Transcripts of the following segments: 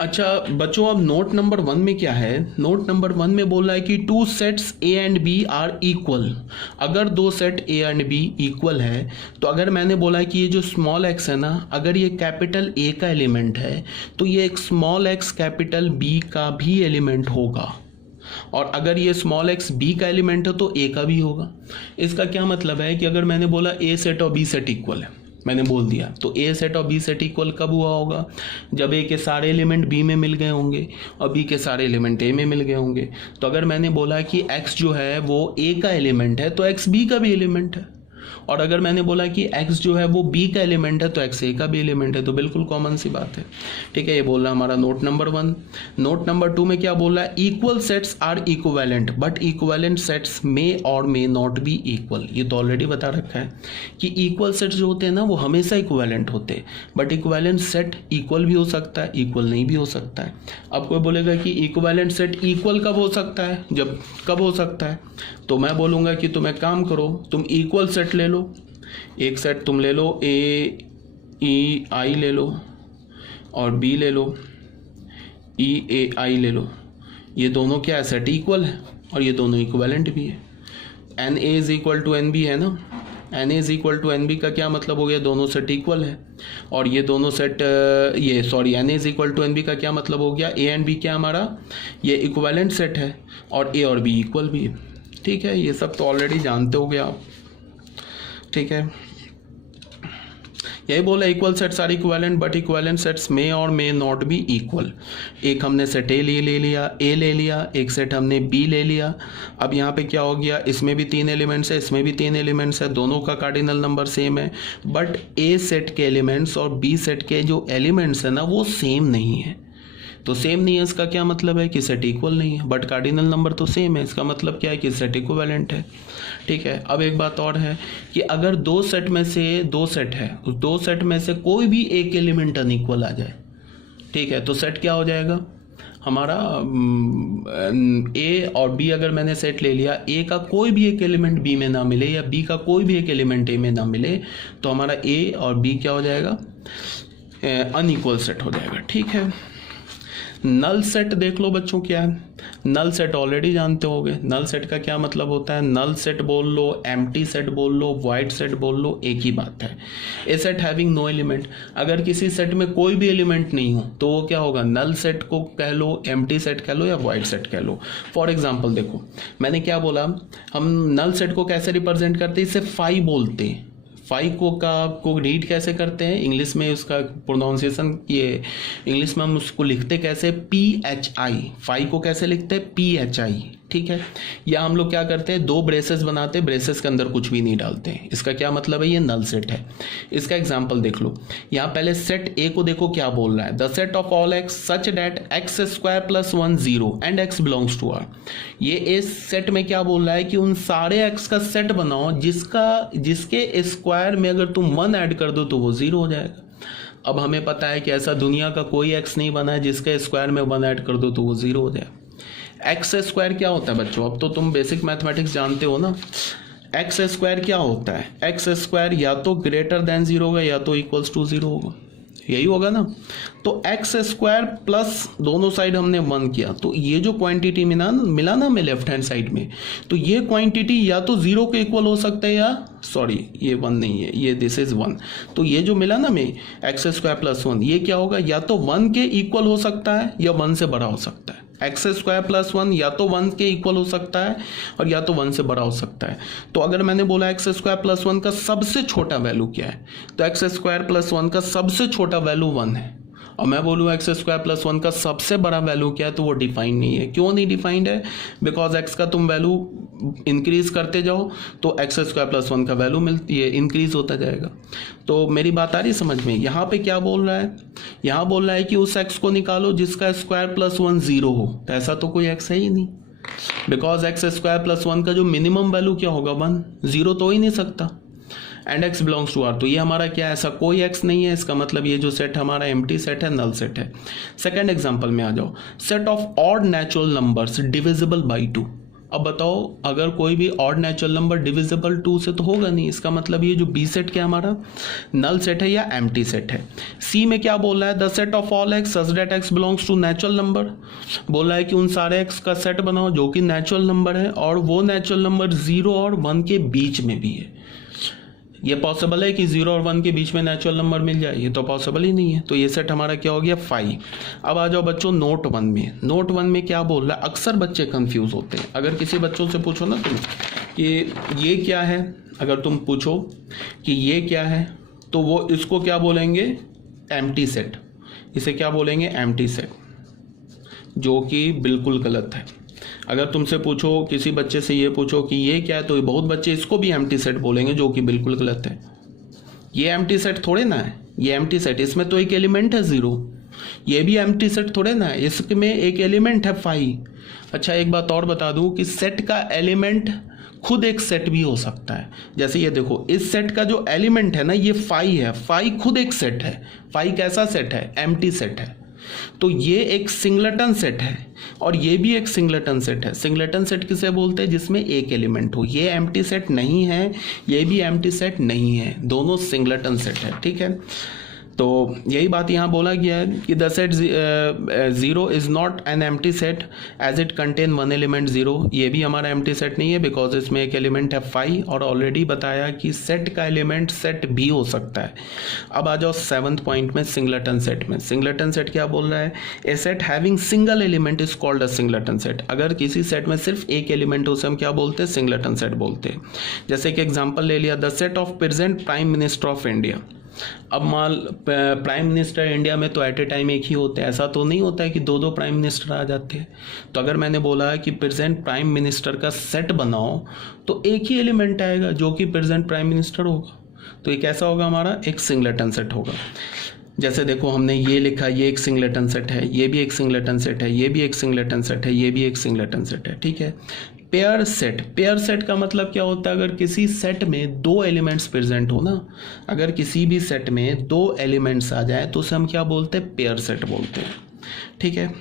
अच्छा बच्चों, अब नोट नंबर 1 में क्या है? नोट नंबर 1 में बोल रहा है कि two sets A and B are equal. अगर दो set A and B equal है तो अगर मैंने बोला है कि ये जो स्मॉल एक्स है ना, अगर ये कैपिटल ए का एलिमेंट है तो ये एक स्मॉल एक्स कैपिटल बी का भी एलिमेंट होगा, और अगर ये स्मॉल एक्स बी का एलिमेंट है तो ए का भी होगा। इसका क्या मतलब है कि अगर मैंने बोला ए सेट और बी सेट इक्वल है, मैंने बोल दिया, तो ए सेट और बी सेट इक्वल कब हुआ होगा? जब ए के सारे एलिमेंट बी में मिल गए होंगे और बी के सारे एलिमेंट ए में मिल गए होंगे। तो अगर मैंने बोला कि एक्स जो है वो ए का एलिमेंट है तो एक्स बी का भी एलिमेंट है, और अगर मैंने बोला कि x जो है वो b का एलिमेंट है तो x a का भी एलिमेंट है, तो बिल्कुल कॉमन सी बात है। ठीक है, ये बोल रहा है हमारा नोट नंबर 1। नोट नंबर 2 में क्या बोल रहा है? Equal sets are equivalent but equivalent sets may or may not be equal. ये तो ऑलरेडी बता रखा है कि इक्वल सेट्स जो होते हैं ना वो हमेशा इक्विवेलेंट होते हैं, बट इक्विवेलेंट सेट इक्वल भी हो सकता है, इक्वल नहीं भी हो सकता है। अब कोई बोलेगा कि इक्विवेलेंट सेट इक्वल कब हो सकता है? जब कब हो सकता है? तो मैं बोलूँगा कि तुम एक काम करो, तुम इक्वल सेट ले लो, एक सेट तुम ले लो ए ई आई ले लो और बी ले लो ई ए आई ले लो। ये दोनों क्या है? सेट इक्वल है और ये दोनों इक्विवेलेंट भी है। N A is equal to n B है ना, n A is equal to n B का क्या मतलब हो गया? दोनों सेट इक्वल है। और ये दोनों set n A is equal to n B का क्या मतलब हो गया? ए एंड बी क्या हमारा? ये इक्विवेलेंट सेट है और ए और बी इक्वल भी है। ठीक है, ये सब तो ऑलरेडी जानते हो गए आप। ठीक है, यही बोला equal sets are equivalent but equivalent sets may or may not be equal. एक हमने सेट ए ले लिया, एक सेट हमने बी ले लिया। अब यहाँ पे क्या हो गया? इसमें भी 3 एलिमेंट्स है, इसमें भी 3 एलिमेंट्स है, दोनों का कार्डिनल नंबर सेम है, बट ए सेट के एलिमेंट्स और बी सेट के जो एलिमेंट्स है ना वो सेम नहीं है। तो सेम नहीं है इसका क्या मतलब है? कि सेट इक्वल नहीं है, बट कार्डिनल नंबर तो सेम है, इसका मतलब क्या है? कि सेट इक्विवेलेंट है। ठीक है, अब एक बात और है कि अगर दो सेट में से दो सेट है, उस दो सेट में से कोई भी एक एलिमेंट अनइक्वल आ जाए, ठीक है, तो सेट क्या हो जाएगा हमारा? ए और बी अगर मैंने सेट ले लिया, ए का कोई भी एक एलिमेंट बी में ना मिले या बी का कोई भी एक एलिमेंट ए में ना मिले, तो हमारा ए और बी क्या हो जाएगा? अनइक्वल सेट हो जाएगा। ठीक है, नल सेट देख लो बच्चों क्या है। नल सेट ऑलरेडी जानते होगे। नल सेट का क्या मतलब होता है? नल सेट बोल लो, एम्प्टी सेट बोल लो, वॉइड सेट बोल लो, एक ही बात है। A set having no element, अगर किसी सेट में कोई भी एलिमेंट नहीं हो तो वो क्या होगा? नल सेट को कह लो, एम्प्टी सेट कह लो या वॉइड सेट कह लो। फॉर एग्जाम्पल देखो, मैंने क्या बोला, हम नल सेट को कैसे रिप्रेजेंट करते हैं? इसे फाई बोलते हैं। फाई को रीड कैसे करते हैं? इंग्लिश में उसका प्रोनाउंसिएशन, ये इंग्लिश में हम उसको लिखते कैसे? PHI। फाई को कैसे लिखते हैं? PHI। ठीक है, या हम लोग क्या करते हैं? 2 ब्रेसेस बनाते हैं, ब्रेसेस के अंदर कुछ भी नहीं डालते हैं। इसका क्या मतलब है? ये नल सेट है। इसका एग्जांपल देख लो, यहाँ पहले सेट ए को देखो क्या बोल रहा है? The set of all x such that x square plus 1 0 and x belongs to R. ये इस सेट में क्या बोल रहा है कि उन सारे एक्स का सेट बनाओ जिसके स्क्वायर में अगर तुम 1 ऐड कर दो तो वो 0 हो जाएगा। अब हमें पता है कि ऐसा दुनिया का कोई एक्स नहीं बना है जिसके स्क्वायर में 1 ऐड कर दो तो वो 0 हो जाए। एक्स स्क्वायर क्या होता है बच्चों? अब तो तुम बेसिक मैथमेटिक्स जानते हो ना। एक्स स्क्वायर क्या होता है? एक्स स्क्वायर या तो ग्रेटर देन 0 होगा या तो इक्वल्स टू 0 होगा, यही होगा ना। तो एक्स स्क्वायर प्लस दोनों साइड हमने 1 किया, तो ये जो क्वांटिटी मिला ना हमें लेफ्ट हैंड साइड में, तो ये क्वांटिटी या तो 0 के इक्वल हो सकता है या सॉरी ये 1 नहीं है, ये दिस इज 1। तो ये जो मिला ना हमें एक्स स्क्वायर प्लस 1, ये क्या होगा? या तो 1 के इक्वल हो सकता है या 1 से बड़ा हो सकता है। एक्स स्क्वायर प्लस 1 या तो 1 के इक्वल हो सकता है और या तो 1 से बड़ा हो सकता है। तो अगर मैंने बोला एक्स स्क्वायर प्लस 1 का सबसे छोटा वैल्यू क्या है, तो एक्स स्क्वायर प्लस 1 का सबसे छोटा वैल्यू 1 है। और मैं बोलूँ एक्स स्क्वायर प्लस 1 का सबसे बड़ा वैल्यू क्या है, तो वो डिफाइंड नहीं है। क्यों नहीं डिफाइंड है? बिकॉज एक्स का तुम वैल्यू इंक्रीज करते जाओ तो एक्स स्क्वायर प्लस 1 का वैल्यू मिलती है, इंक्रीज होता जाएगा। तो मेरी बात आ रही है समझ में? यहाँ पे क्या बोल रहा है? यहाँ बोल रहा है कि उस एक्स को निकालो जिसका स्क्वायर प्लस 1 0 हो। तो ऐसा तो कोई एक्स है ही नहीं, बिकॉज एक्स स्क्वायर प्लस 1 का जो मिनिमम वैल्यू क्या होगा? 1, 0 तो हो ही नहीं सकता। And x belongs to R, तो ये हमारा क्या है? ऐसा कोई एक्स नहीं है। इसका मतलब ये जो सेट हमारा एम्प्टी सेट है, नल सेट है। सेकंड एग्जांपल में आ जाओ, set of odd natural numbers divisible by 2। अब बताओ, अगर कोई भी ऑड नेचुरल नंबर डिविजिबल 2 से तो होगा नहीं, इसका मतलब ये जो बी सेट क्या हमारा नल सेट है या एम्प्टी सेट है। सी में क्या बोल रहा है, the set of all x such that x belongs to natural number, बोल रहा है कि उन सारे एक्स का सेट बनाओ जो कि नेचुरल नंबर है और वो नेचुरल नंबर 0 और 1 के बीच में भी है। ये पॉसिबल है कि 0 और 1 के बीच में नेचुरल नंबर मिल जाए, ये तो पॉसिबल ही नहीं है। तो ये सेट हमारा क्या हो गया 5। अब आ जाओ बच्चों नोट 1 में। नोट 1 में क्या बोल रहा है, अक्सर बच्चे कंफ्यूज होते हैं। अगर किसी बच्चों से पूछो ना तुम कि ये क्या है, अगर तुम पूछो कि ये क्या है तो वो इसको क्या बोलेंगे, एम्प्टी सेट। इसे क्या बोलेंगे, एम्प्टी सेट, जो कि बिल्कुल गलत है। अगर तुमसे पूछो, किसी बच्चे से ये पूछो कि ये क्या है, तो बहुत बच्चे इसको भी एम्प्टी सेट बोलेंगे, जो कि बिल्कुल गलत है। ये एम्प्टी सेट थोड़े ना है, ये एम्प्टी सेट, इसमें तो एक एलिमेंट है 0। ये भी एम्प्टी सेट थोड़े ना है, इसमें एक एलिमेंट है 5। अच्छा एक बात और बता दूं कि सेट का एलिमेंट खुद एक सेट भी हो सकता है। जैसे ये देखो, इस सेट का जो एलिमेंट है ना ये 5 है, 5 खुद एक सेट है। 5 कैसा सेट है, एम्प्टी सेट है। तो ये एक सिंगलेटन सेट है और ये भी एक सिंगलेटन सेट है। सिंगलेटन सेट किसे बोलते हैं, जिसमें एक एलिमेंट हो। ये एम्प्टी सेट नहीं है, ये भी एम्प्टी सेट नहीं है, दोनों सिंगलेटन सेट है, ठीक है। तो यही बात यहाँ बोला गया है कि the set 0 is not an empty set as it contain 1 element 0। ये भी हमारा एम्प्टी सेट नहीं है बिकॉज इसमें एक एलिमेंट है 5, और ऑलरेडी बताया कि सेट का एलिमेंट सेट भी हो सकता है। अब आ जाओ 7th पॉइंट में, सिंगलेटन सेट में। सिंगलेटन सेट क्या बोल रहा है, a set having single element is called a singleton set. अगर किसी सेट में सिर्फ एक एलिमेंट हो उसे हम क्या बोलते हैं, सिंगलेटन सेट बोलते हैं। जैसे कि एग्जाम्पल ले लिया, the set of present prime minister of India. अब मान प्राइम मिनिस्टर इंडिया में तो एट ए टाइम एक ही होते हैं, ऐसा तो नहीं होता है कि 2 प्राइम मिनिस्टर आ जाते हैं। तो अगर मैंने बोला कि प्रेजेंट प्राइम मिनिस्टर का सेट बनाओ तो एक ही एलिमेंट आएगा जो कि प्रेजेंट प्राइम मिनिस्टर होगा। तो ये कैसा होगा, हमारा एक सिंगलेटन सेट होगा। जैसे देखो हमने ये लिखा, ये एक सिंगलेटन सेट है, ये भी एक सिंगलेटन सेट है, ये भी एक सिंगलेटन सेट है, ये भी एक सिंगलेटन सेट है, ठीक है। पेयर सेट, पेयर सेट का मतलब क्या होता है, अगर किसी सेट में 2 एलिमेंट्स प्रेजेंट हो ना, अगर किसी भी सेट में 2 एलिमेंट्स आ जाए तो उसे हम क्या बोलते हैं, पेयर सेट बोलते हैं, ठीक है।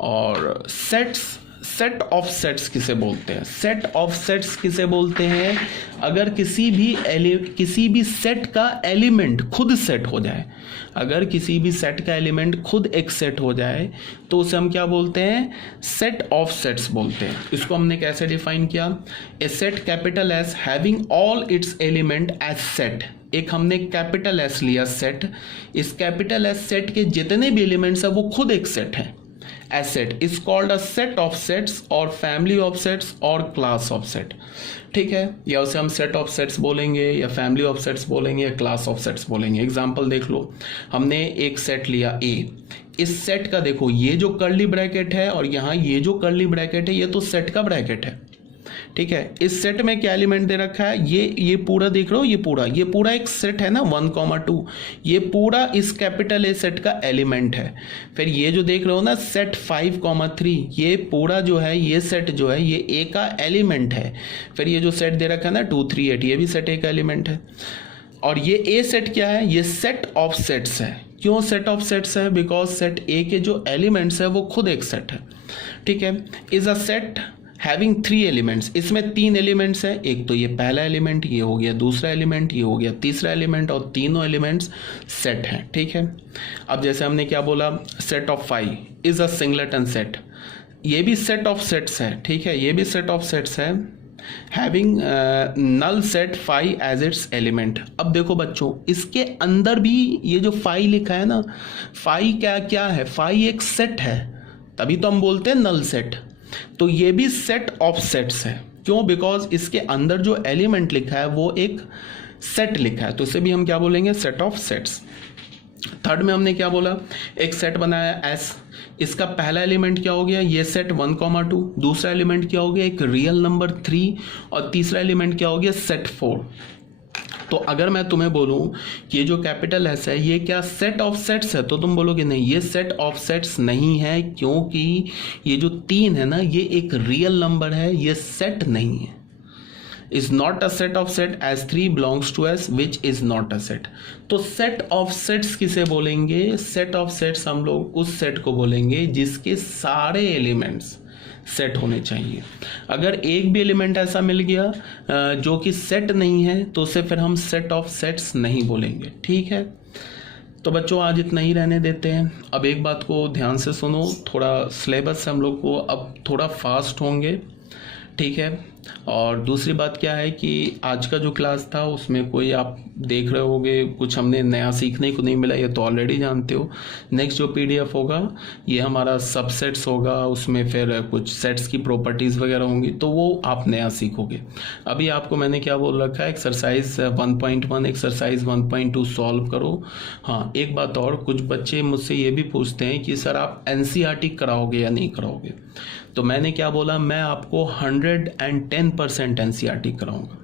और सेट्स, सेट ऑफ सेट्स किसे बोलते हैं, सेट ऑफ सेट्स किसे बोलते हैं, अगर किसी भी सेट का एलिमेंट खुद सेट हो जाए। अगर किसी भी सेट का एलिमेंट खुद एक सेट हो जाए तो उसे हम क्या बोलते हैं, सेट ऑफ सेट्स बोलते हैं। इसको हमने कैसे डिफाइन किया, a set capital S having all its element as set. एक हमने कैपिटल एस लिया सेट, इस कैपिटल एस सेट के जितने भी एलिमेंट्स है वो खुद एक सेट है। A set is called a set of sets और family of sets और class of set, ठीक है। या उसे हम set of sets बोलेंगे या family of sets बोलेंगे या class of sets बोलेंगे। एग्जाम्पल देख लो, हमने एक सेट लिया A, इस सेट का देखो ये जो कर्ली ब्रैकेट है और यहाँ ये जो कर्ली ब्रैकेट है ये तो सेट का ब्रैकेट है, ठीक है। इस सेट में क्या एलिमेंट दे रखा है, ये पूरा देख रहे हो, ये पूरा एक सेट है ना 1,2, ये पूरा इस कैपिटल ए सेट का एलिमेंट है। फिर ये जो देख रहे हो ना सेट 5,3, ये पूरा जो है ये सेट जो है ये ए का एलिमेंट है। फिर ये जो सेट दे रखा है ना 2, 3, 8, ये भी सेट ए का एलिमेंट है। और ये ए सेट क्या है, ये सेट ऑफ सेट्स है। क्यों सेट ऑफ सेट्स है, बिकॉज सेट ए के जो एलिमेंट्स है वो खुद एक सेट है, ठीक है। Is a set having 3 elements, इसमें 3 एलिमेंट्स है। एक तो ये पहला एलिमेंट, ये हो गया दूसरा एलिमेंट, ये हो गया तीसरा एलिमेंट, और तीनों एलिमेंट्स सेट हैं, ठीक है। अब जैसे हमने क्या बोला, set of 5 is a singleton set, ये भी सेट ऑफ सेट्स है, ठीक है, ये भी सेट ऑफ सेट्स है। Having null set 5 as its element. अब देखो बच्चों, इसके अंदर भी ये जो 5 लिखा है ना, 5 क्या है, 5 एक सेट है, तभी तो हम बोलते हैं नल सेट। तो ये भी सेट ऑफ सेट्स है। क्यों, बिकॉज इसके अंदर जो एलिमेंट लिखा है वो एक सेट लिखा है, तो इसे भी हम क्या बोलेंगे, सेट ऑफ सेट्स। थर्ड में हमने क्या बोला, एक सेट बनाया एस, इसका पहला एलिमेंट क्या हो गया, ये सेट 1,2, दूसरा एलिमेंट क्या हो गया, एक रियल नंबर 3, और तीसरा एलिमेंट क्या हो गया, सेट 4। तो अगर मैं तुम्हें बोलूं कि ये जो कैपिटल एस है ये क्या सेट ऑफ सेट्स है, तो तुम बोलोगे नहीं, ये सेट ऑफ सेट्स नहीं है, क्योंकि ये जो 3 है ना ये एक रियल नंबर है, ये सेट नहीं है। Is not a set of set as 3 belongs to S which is not a set. तो सेट ऑफ सेट्स किसे बोलेंगे, सेट ऑफ सेट्स हम लोग उस सेट को बोलेंगे जिसके सारे एलिमेंट्स सेट होने चाहिए। अगर एक भी एलिमेंट ऐसा मिल गया जो कि सेट नहीं है तो उसे फिर हम सेट ऑफ सेट्स नहीं बोलेंगे। ठीक है, तो बच्चों आज इतना ही रहने देते हैं। अब एक बात को ध्यान से सुनो, थोड़ा सिलेबस हम लोग को अब थोड़ा फास्ट होंगे, ठीक है। और दूसरी बात क्या है कि आज का जो क्लास था उसमें कोई आप देख रहे होगे कुछ हमने नया सीखने को नहीं मिला, ये तो ऑलरेडी जानते हो। नेक्स्ट जो पीडीएफ होगा ये हमारा सबसेट्स होगा, उसमें फिर कुछ सेट्स की प्रॉपर्टीज़ वगैरह होंगी, तो वो आप नया सीखोगे। अभी आपको मैंने क्या बोल रखा है, एक्सरसाइज 1.1 एक्सरसाइज 1.2 सॉल्व करो। हाँ, एक बात और, कुछ बच्चे मुझसे ये भी पूछते हैं कि सर आप एनसीईआरटी कराओगे या नहीं कराओगे, तो मैंने क्या बोला, मैं आपको 110% एनसीईआरटी कराऊंगा।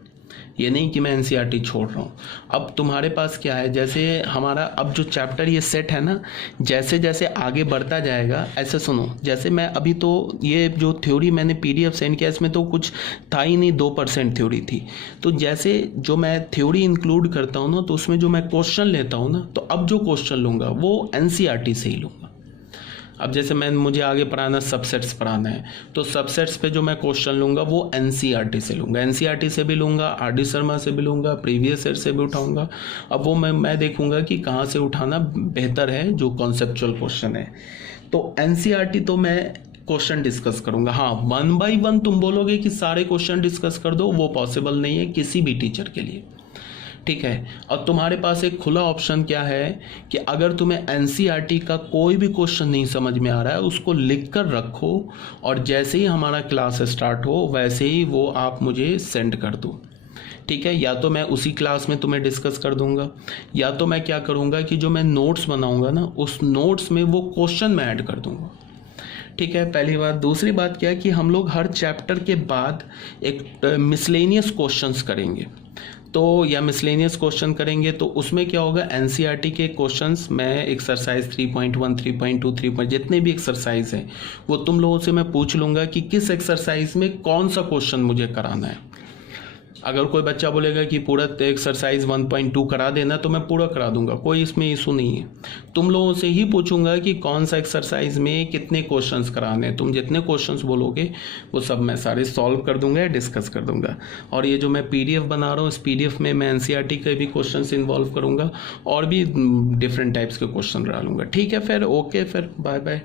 ये नहीं कि मैं एनसीईआरटी छोड़ रहा हूँ। अब तुम्हारे पास क्या है, जैसे हमारा अब जो चैप्टर ये सेट है ना, जैसे जैसे आगे बढ़ता जाएगा, ऐसे सुनो, जैसे मैं अभी तो ये जो थ्योरी मैंने पीडीएफ सेंड किया इसमें तो कुछ था ही नहीं, 2% थ्योरी थी। तो जैसे जो मैं थ्योरी इंक्लूड करता हूँ ना, तो उसमें जो मैं क्वेश्चन लेता हूँ ना, तो अब जो क्वेश्चन लूँगा वो एनसीईआरटी से ही लूँगा। अब जैसे मुझे आगे पढ़ाना सबसेट्स पढ़ाना है, तो सबसेट्स पे जो मैं क्वेश्चन लूँगा वो एनसीईआरटी से लूँगा, एनसीईआरटी से भी लूँगा, आर.डी. शर्मा से भी लूँगा, प्रीवियस ईयर से भी उठाऊँगा। अब वो मैं देखूँगा कि कहाँ से उठाना बेहतर है, जो कॉन्सेप्चुअल क्वेश्चन है। तो एनसीईआरटी तो मैं क्वेश्चन डिस्कस करूँगा। हाँ, 1 by 1 तुम बोलोगे कि सारे क्वेश्चन डिस्कस कर दो, वो पॉसिबल नहीं है किसी भी टीचर के लिए, ठीक है। और तुम्हारे पास एक खुला ऑप्शन क्या है कि अगर तुम्हें एनसीईआरटी का कोई भी क्वेश्चन नहीं समझ में आ रहा है, उसको लिख कर रखो और जैसे ही हमारा क्लास स्टार्ट हो वैसे ही वो आप मुझे सेंड कर दो, ठीक है। या तो मैं उसी क्लास में तुम्हें डिस्कस कर दूंगा, या तो मैं क्या करूंगा कि जो मैं नोट्स बनाऊंगा ना, उस नोट्स में वो क्वेश्चन मैं ऐड कर दूंगा, ठीक है। पहली बात। दूसरी बात क्या है कि हम लोग हर चैप्टर के बाद एक मिसलेनियस क्वेश्चंस करेंगे, तो या मिसलेनियस क्वेश्चन करेंगे, तो उसमें क्या होगा, एनसीईआरटी के क्वेश्चंस मैं एक्सरसाइज 3.1 3.2 3. जितने भी एक्सरसाइज हैं वो तुम लोगों से मैं पूछ लूँगा कि किस एक्सरसाइज में कौन सा क्वेश्चन मुझे कराना है। अगर कोई बच्चा बोलेगा कि पूरा एक्सरसाइज 1.2 करा देना, तो मैं पूरा करा दूंगा, कोई इसमें इशू नहीं है। तुम लोगों से ही पूछूंगा कि कौन सा एक्सरसाइज में कितने क्वेश्चंस कराने हैं, तुम जितने क्वेश्चंस बोलोगे वो सब मैं सारे सॉल्व कर दूंगा या डिस्कस कर दूंगा। और ये जो मैं पीडीएफ बना रहा हूँ, इस पीडीएफ में मैं एनसीईआरटी के भी क्वेश्चंस इन्वॉल्व करूँगा और भी डिफरेंट टाइप्स के क्वेश्चन डालूंगा, ठीक है। फिर ओके, फिर बाय बाय।